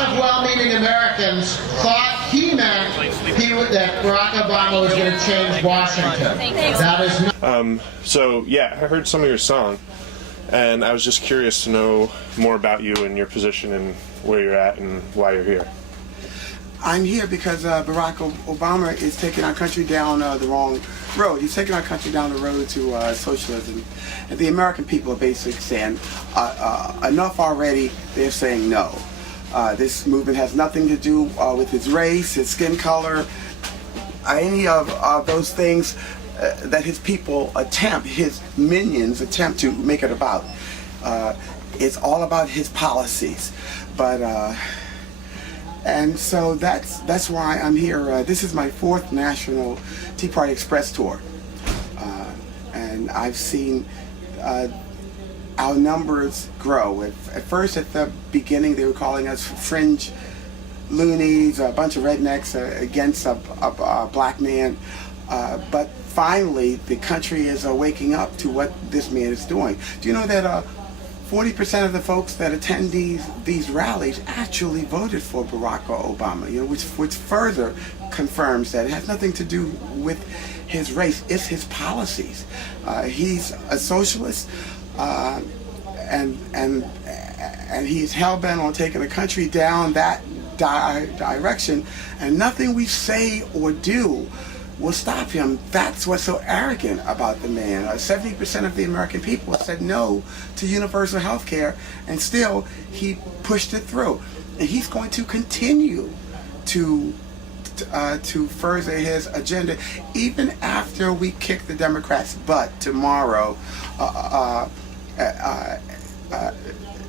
lot of well-meaning Americans thought he meant that Barack Obama was going to change Washington. That is not. So yeah, I heard some of your song, and I was just curious to know more about you and your position and where you're at and why you're here. I'm here because Barack Obama is taking our country down the wrong road. He's taking our country down the road to socialism. And the American people are basically saying, enough already. They're saying no. This movement has nothing to do with his race, his skin color, any of those things that his people attempt, his minions attempt to make it about. It's all about his policies. But and so that's why I'm here. This is my 4th National Tea Party Express tour. And I've seen our numbers grow. At first, at the beginning, they were calling us fringe loonies, a bunch of rednecks against a black man. But finally, the country is waking up to what this man is doing. Do you know that 40% of the folks that attend these rallies actually voted for Barack Obama, which further confirms that it has nothing to do with his race, it's his policies. He's a socialist, and he's hell-bent on taking the country down that direction, and nothing we say or do will stop him. That's what's so arrogant about the man. 70% of the American people said no to universal health care, and still he pushed it through. And he's going to continue to further his agenda even after we kick the Democrats' butt tomorrow,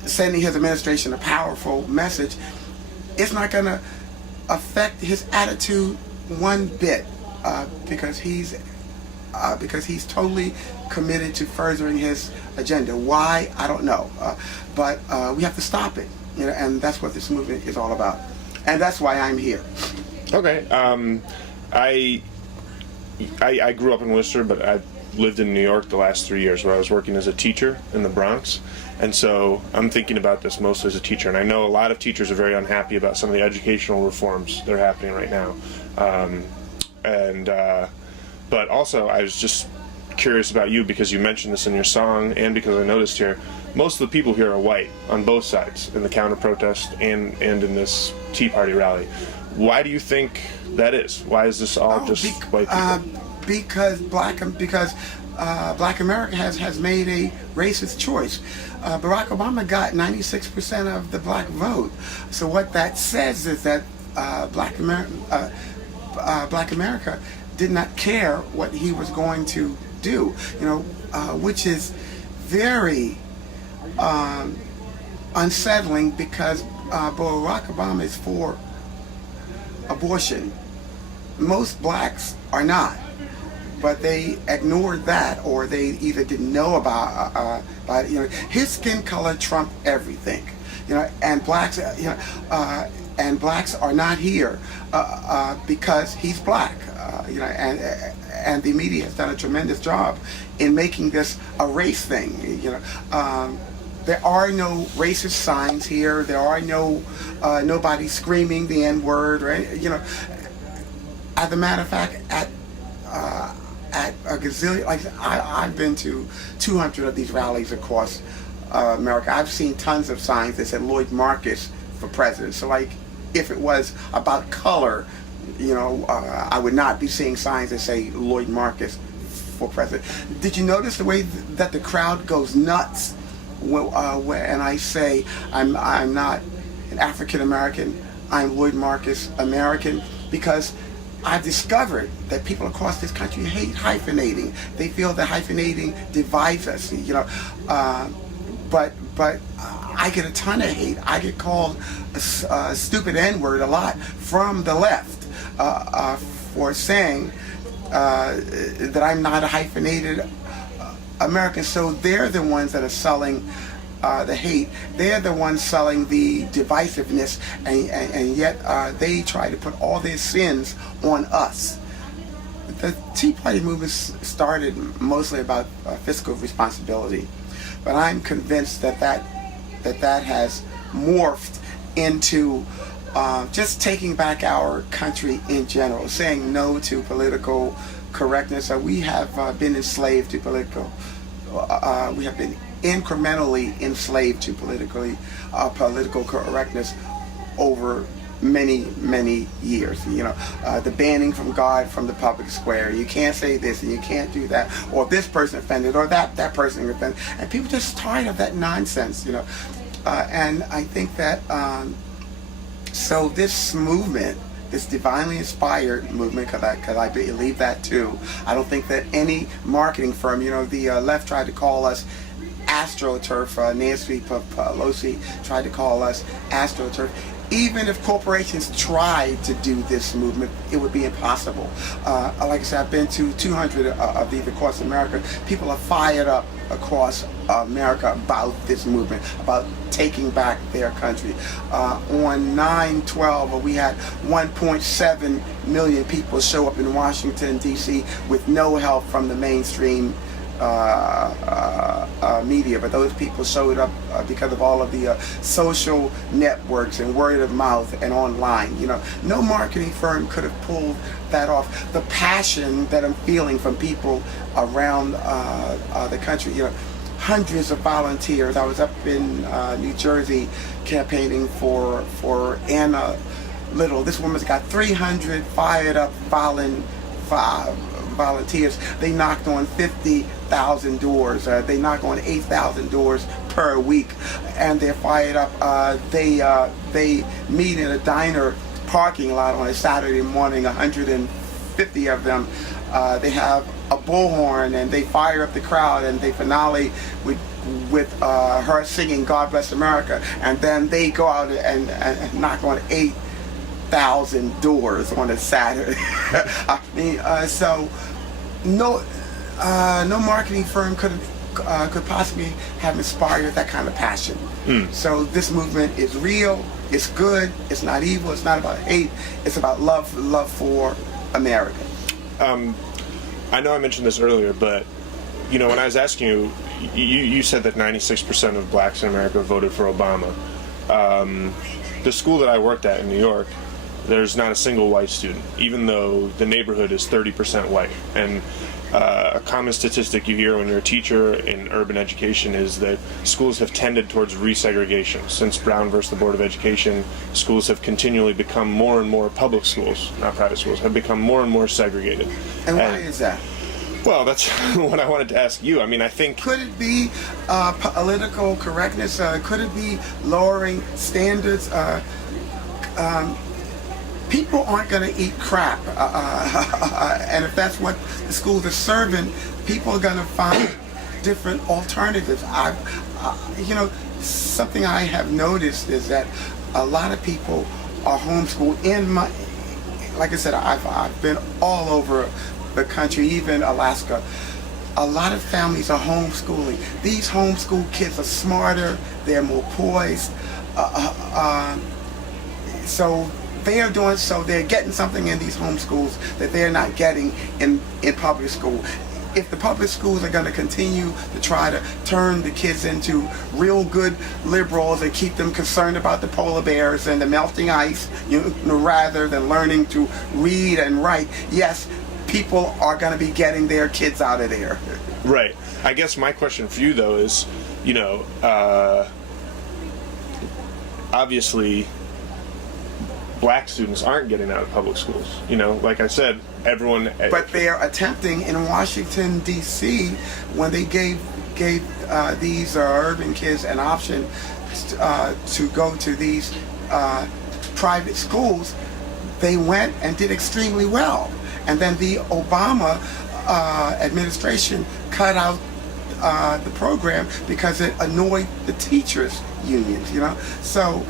sending his administration a powerful message. It's not going to affect his attitude one bit. Because he's totally committed to furthering his agenda. Why? I don't know. But we have to stop it, and that's what this movement is all about. And that's why I'm here. Okay. I grew up in Worcester, but I lived in New York the last 3 years, where I was working as a teacher in the Bronx. And so I'm thinking about this mostly as a teacher. And I know a lot of teachers are very unhappy about some of the educational reforms that are happening right now. But also I was just curious about you because you mentioned this in your song, and because I noticed here most of the people here are white on both sides, in the counter protest and in this Tea Party rally. Why do you think that is? Why is this all just white people? Because Black America has made a racist choice. Barack Obama got 96% of the black vote. So what that says is that Black America did not care what he was going to do, which is very unsettling, because Barack Obama is for abortion. Most blacks are not, but they ignored that, or they either didn't know about his skin color trumped everything, and blacks, and blacks are not here because he's black, and the media has done a tremendous job in making this a race thing. There are no racist signs here. There are no nobody screaming the N-word, or as a matter of fact, at a gazillion, I've been to 200 of these rallies across America. I've seen tons of signs that said Lloyd Marcus for president. So if it was about color, I would not be seeing signs that say Lloyd Marcus for president. Did you notice the way that the crowd goes nuts when I say I'm not an African American, I'm Lloyd Marcus American? Because I've discovered that people across this country hate hyphenating. They feel that hyphenating divides us, but I get a ton of hate. I get called a stupid N-word a lot from the left for saying that I'm not a hyphenated American. So they're the ones that are selling the hate. They're the ones selling the divisiveness, and yet they try to put all their sins on us. The Tea Party movement started mostly about fiscal responsibility, but I'm convinced that has morphed into just taking back our country in general, saying no to political correctness. We have been enslaved to we have been incrementally enslaved to political correctness over many years. The banning from God from the public square. You can't say this and you can't do that, or this person offended, or that person offended, and people just tired of that nonsense. And I think that so this movement, this divinely inspired movement, because I believe that too. I don't think that any marketing firm, the left tried to call us AstroTurf. Nancy Pelosi tried to call us AstroTurf. Even if corporations tried to do this movement, it would be impossible. Like I said, I've been to 200 of these across America. People are fired up across America about this movement, about taking back their country. On 9/12, we had 1.7 million people show up in Washington, D.C. with no help from the mainstream media, but those people showed up because of all of the social networks and word of mouth and online. No marketing firm could have pulled that off. The passion that I'm feeling from people around the country, hundreds of volunteers. I was up in New Jersey campaigning for Anna Little. This woman's got 300 fired up volunteers. They knocked on 50,000 doors. They knock on 8,000 doors per week, and they're fired up. They meet in a diner parking lot on a Saturday morning. 150 of them. They have a bullhorn, and they fire up the crowd, and they finale with her singing "God Bless America," and then they go out and knock on 8,000 doors on a Saturday. I mean, so no marketing firm could possibly have inspired that kind of passion. So this movement is real. It's good. It's not evil. It's not about hate. It's about love for America. I know I mentioned this earlier, but when I was asking you, you said that 96% of blacks in America voted for Obama. The school that I worked at in New York, there's not a single white student, even though the neighborhood is 30% white. And a common statistic you hear when you're a teacher in urban education is that schools have tended towards resegregation. Since Brown versus the Board of Education, schools have continually become more and more, public schools, not private schools, have become more and more segregated. And why is that? Well, that's what I wanted to ask you. I mean, I think... Could it be political correctness? Could it be lowering standards? People aren't going to eat crap, and if that's what the schools are serving, people are going to find different alternatives. Something I have noticed is that a lot of people are homeschooled. Like I said, I've been all over the country, even Alaska. A lot of families are homeschooling. These homeschool kids are smarter, they're more poised, so they're getting something in these homeschools that they're not getting in public school. If the public schools are going to continue to try to turn the kids into real good liberals and keep them concerned about the polar bears and the melting ice, rather than learning to read and write, yes, people are going to be getting their kids out of there. Right. I guess my question for you, though, is, obviously black students aren't getting out of public schools. Like I said, everyone... But they're attempting in Washington, D.C., when they gave these urban kids an option to go to these private schools, they went and did extremely well. And then the Obama administration cut out the program because it annoyed the teachers' unions, So...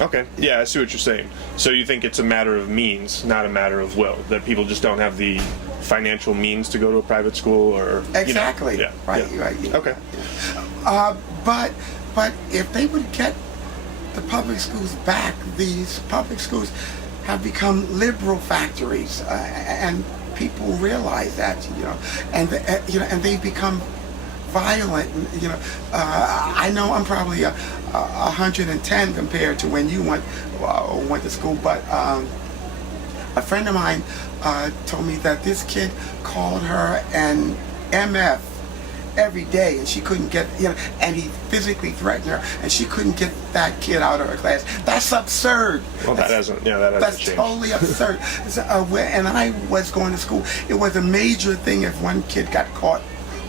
Okay, yeah, I see what you're saying. So you think it's a matter of means, not a matter of will, that people just don't have the financial means to go to a private school, or... Exactly. Yeah, Right. Okay. But if they would get the public schools back, these public schools have become liberal factories, and people realize that, and they've become violent. I know I'm probably 110 compared to when you went to school, but a friend of mine told me that this kid called her an MF every day, and she couldn't get, and he physically threatened her, and she couldn't get that kid out of her class. That's absurd. Well, that hasn't That's changed. totally absurd. And I was going to school. It was a major thing if one kid got caught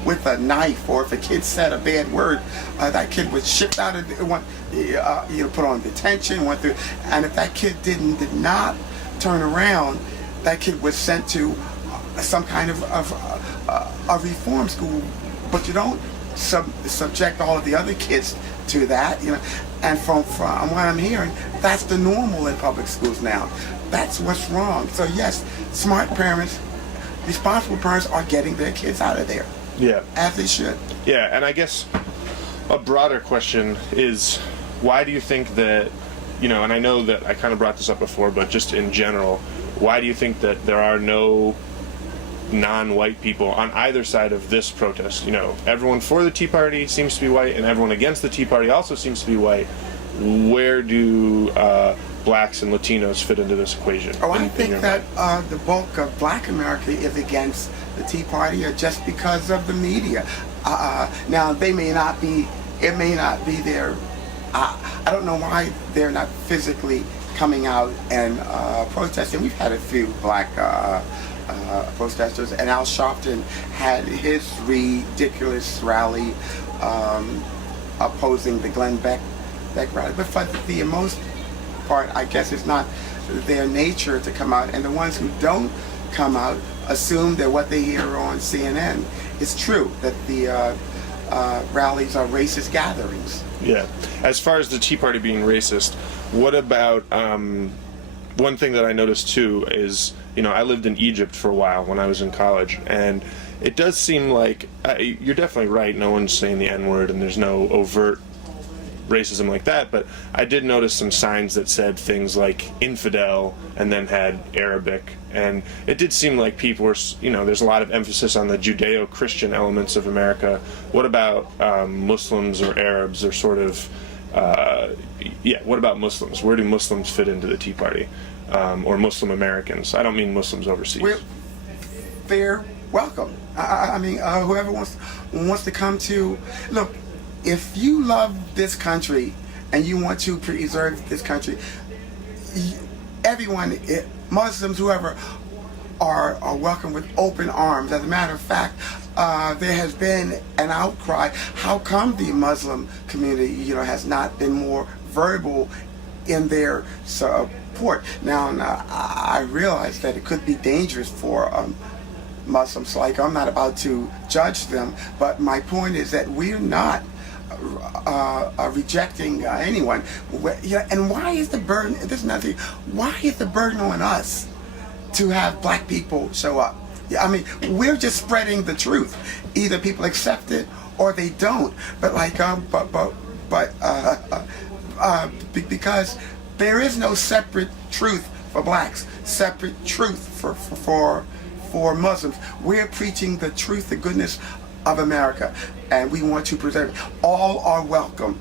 with a knife, or if a kid said a bad word, that kid was shipped out of, put on detention, went through, and if that kid did not turn around, that kid was sent to some kind of a reform school. But you don't subject all of the other kids to that, And from what I'm hearing, that's the normal in public schools now. That's what's wrong. So yes, smart parents, responsible parents are getting their kids out of there. Yeah. As they should. Yeah, and I guess a broader question is, why do you think that, and I know that I kind of brought this up before, but just in general, why do you think that there are no non-white people on either side of this protest? Everyone for the Tea Party seems to be white, and everyone against the Tea Party also seems to be white. Where do blacks and Latinos fit into this equation? I think that the bulk of Black America is against the Tea Party, just because of the media. Now, it may not be their. I don't know why they're not physically coming out and protesting. We've had a few black protesters, and Al Sharpton had his ridiculous rally opposing the Glenn Beck rally. But for the most part, I guess it's not their nature to come out, and the ones who don't come out assume that what they hear on CNN is true, that the rallies are racist gatherings. Yeah. As far as the Tea Party being racist, what about one thing that I noticed too is, I lived in Egypt for a while when I was in college, and it does seem like, you're definitely right, no one's saying the N-word and there's no overt racism like that, but I did notice some signs that said things like infidel and then had Arabic, and it did seem like people were, there's a lot of emphasis on the Judeo-Christian elements of America. What about Muslims or Arabs, or sort of, what about Muslims? Where do Muslims fit into the Tea Party? Or Muslim Americans? I don't mean Muslims overseas. They're welcome. I mean, whoever wants to come to, look, if you love this country and you want to preserve this country, everyone, Muslims, whoever, are welcome with open arms. As a matter of fact, there has been an outcry. How come the Muslim community, has not been more verbal in their support? Now, I realize that it could be dangerous for Muslims. Like, I'm not about to judge them, but my point is that we're not rejecting anyone. And why is the burden? There's nothing. Why is the burden on us to have black people show up? I mean, we're just spreading the truth. Either people accept it or they don't. But because there is no separate truth for blacks, separate truth for Muslims. We're preaching the truth, the goodness of America, and we want to preserve it. All are welcome.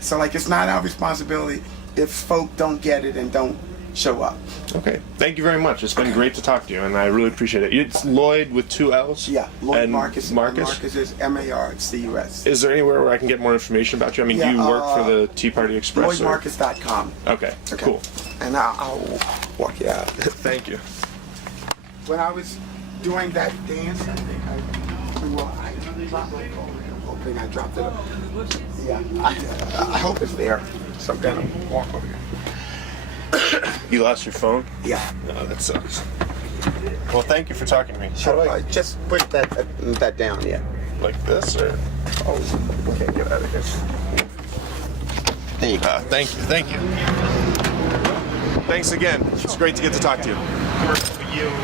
So, like, it's not our responsibility if folk don't get it and don't show up. Okay, thank you very much. It's been great to talk to you, and I really appreciate it. It's Lloyd with 2 L's? Yeah, Lloyd and Marcus. Marcus? Marcus is Marcus. Is there anywhere where I can get more information about you? I mean, do you work for the Tea Party Express? LloydMarcus.com. Okay, cool. And I'll walk you out. Thank you. When I was doing that dance, I think I dropped my phone. I'm hoping I dropped it. Yeah, I hope it's there. So I'm gonna walk over here. You lost your phone? Yeah. No, that sucks. Well, thank you for talking to me. Sure. Just put that down. Yeah. Like this, or? Oh, okay. Get out of here. There you go. Thank you. Thanks again. It's great to get to talk to you.